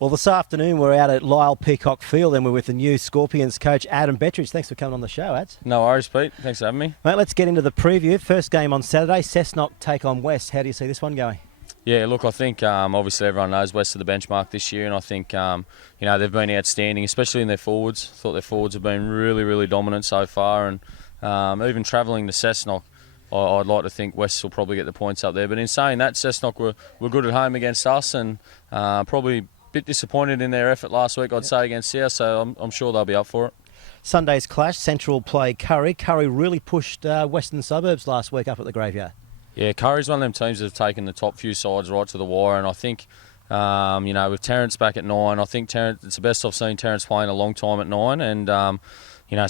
Well, this afternoon we're out at Lyle Peacock Field and we're with the new Scorpions coach, Adam Bettridge. Thanks for coming on the show, Ads. No worries, Pete. Thanks for having me. Mate, let's get into the preview. First game on Saturday, Cessnock take on West. How do you see this one going? Yeah, look, I think obviously everyone knows West are the benchmark this year, and I think they've been outstanding, especially in their forwards. I thought their forwards have been really, really dominant so far, and even travelling to Cessnock, I'd like to think West will probably get the points up there. But in saying that, Cessnock were good at home against us, and probably bit disappointed in their effort last week, I'd say, against South, so I'm sure they'll be up for it. Sunday's clash, Central play Curry. Curry really pushed Western Suburbs last week up at the Graveyard. Yeah, Curry's one of them teams that have taken the top few sides right to the wire, and I think, with Terrence back at 9, I think it's the best I've seen Terrence play in a long time at 9, and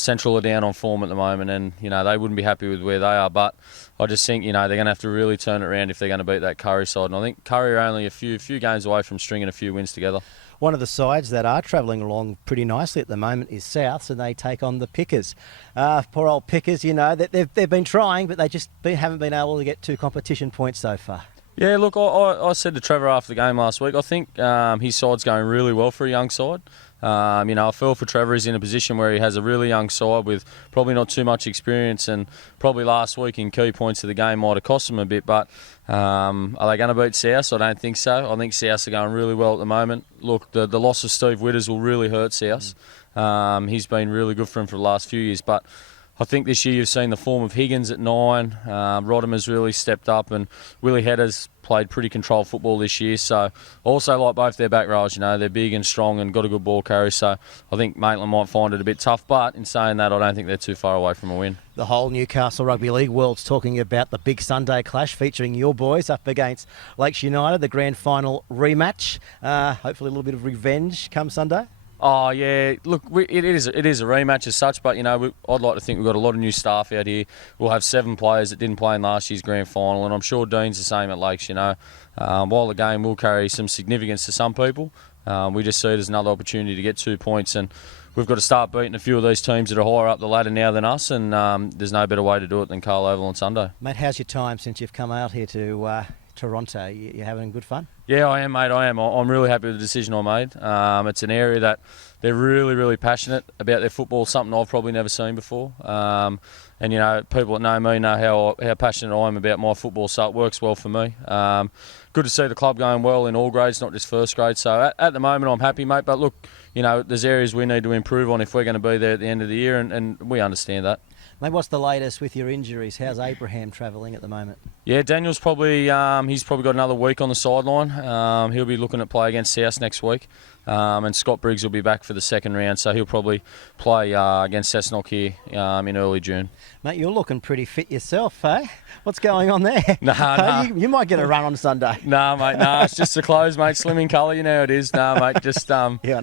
Central are down on form at the moment, and they wouldn't be happy with where they are, but I just think they're going to have to really turn it around if they're going to beat that Curry side, and I think Curry are only a few games away from stringing a few wins together. One of the sides that are travelling along pretty nicely at the moment is South, and they take on the Pickers. Poor old Pickers, they've been trying, but they just haven't been able to get 2 competition points so far. Yeah, look, I said to Trevor after the game last week, I think his side's going really well for a young side. I feel for Trevor, he's in a position where he has a really young side with probably not too much experience, and probably last week in key points of the game might have cost him a bit, but are they going to beat South? I don't think so. I think South are going really well at the moment. Look, the loss of Steve Witters will really hurt South. He's been really good for him for the last few years, but I think this year you've seen the form of Higgins at 9, Rodimer's really stepped up, and Willie Hedder's played pretty controlled football this year. So also like both their back rows, they're big and strong and got a good ball carry. So I think Maitland might find it a bit tough, but in saying that, I don't think they're too far away from a win. The whole Newcastle Rugby League world's talking about the big Sunday clash featuring your boys up against Lakes United, the grand final rematch. Hopefully a little bit of revenge come Sunday. Oh yeah, look, it is a rematch as such, but I'd like to think we've got a lot of new staff out here. We'll have 7 players that didn't play in last year's grand final, and I'm sure Dean's the same at Lakes. While the game will carry some significance to some people, we just see it as another opportunity to get 2 points, and we've got to start beating a few of these teams that are higher up the ladder now than us, and there's no better way to do it than Carl Oval on Sunday. Mate, how's your time since you've come out here to Toronto? You having good fun? Yeah, I am, mate. I am. I'm really happy with the decision I made. It's an area that they're really, really passionate about their football, something I've probably never seen before. And people that know me know how passionate I am about my football, so it works well for me. Good to see the club going well in all grades, not just first grade. So at the moment, I'm happy, mate. But look, there's areas we need to improve on if we're going to be there at the end of the year, and we understand that. Mate, what's the latest with your injuries? How's Abraham travelling at the moment? Yeah, Daniel's he's probably got another week on the sideline. He'll be looking at play against South next week. And Scott Briggs will be back for the second round, so he'll probably play against Cessnock here in early June. Mate, you're looking pretty fit yourself, eh? What's going on there? Nah. You might get a run on Sunday. Nah, mate, it's just the clothes, mate. Slim in colour, it is. Nah, mate, just yeah, I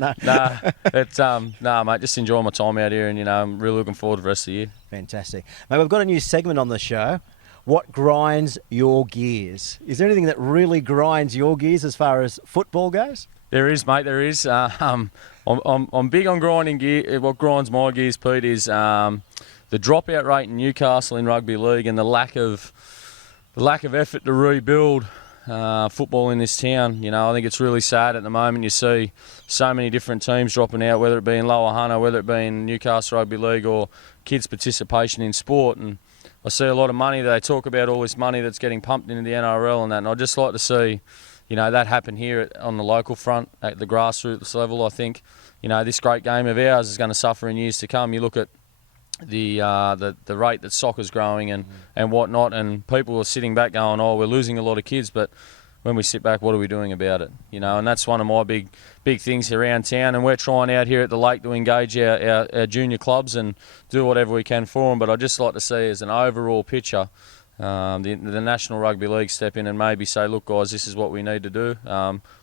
know. Mate, just enjoying my time out here, and I'm really looking forward to the rest of the year. Fantastic. Mate, we've got a new segment on the show. What grinds your gears? Is there anything that really grinds your gears as far as football goes? There is, mate. There is. I'm big on grinding gear. What grinds my gears, Pete, is the dropout rate in Newcastle in rugby league and the lack of effort to rebuild football in this town. I think it's really sad at the moment. You see so many different teams dropping out, whether it be in Lower Hunter, whether it be in Newcastle Rugby League or kids' participation in sport. And I see a lot of money. They talk about all this money that's getting pumped into the NRL and that. And I'd just like to see that happen here on the local front at the grassroots level. I think, this great game of ours is going to suffer in years to come. You look at the rate that soccer's growing and whatnot, and people are sitting back going, oh, we're losing a lot of kids, but when we sit back, what are we doing about it? And that's one of my big things around town, and we're trying out here at the Lake to engage our junior clubs and do whatever we can for them, but I'd just like to see as an overall picture the National Rugby League step in and maybe say, look, guys, this is what we need to do.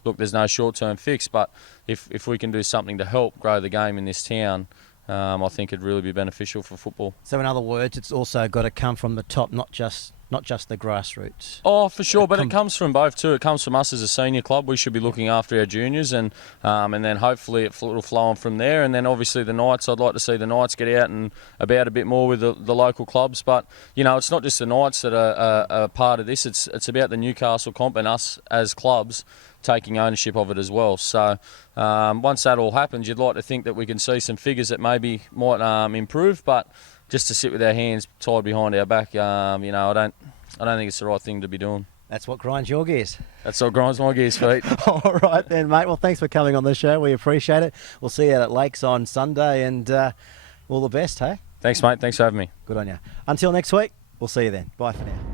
Look, there's no short-term fix, but if we can do something to help grow the game in this town, I think it'd really be beneficial for football. So in other words, it's also got to come from the top, not just the grassroots. Oh, for sure, but it comes from both too. It comes from us as a senior club. We should be looking after our juniors, and then hopefully it'll flow on from there. And then obviously the Knights, I'd like to see the Knights get out and about a bit more with the local clubs. But it's not just the Knights that are part of this. It's about the Newcastle comp and us as clubs taking ownership of it as well. So once that all happens, you'd like to think that we can see some figures that maybe might improve, but just to sit with our hands tied behind our back, I don't think it's the right thing to be doing. That's what grinds your gears. That's what grinds my gears, Pete. All right then, mate. Well, thanks for coming on the show. We appreciate it. We'll see you at Lakes on Sunday, and all the best, hey? Thanks, mate. Thanks for having me. Good on you. Until next week, we'll see you then. Bye for now.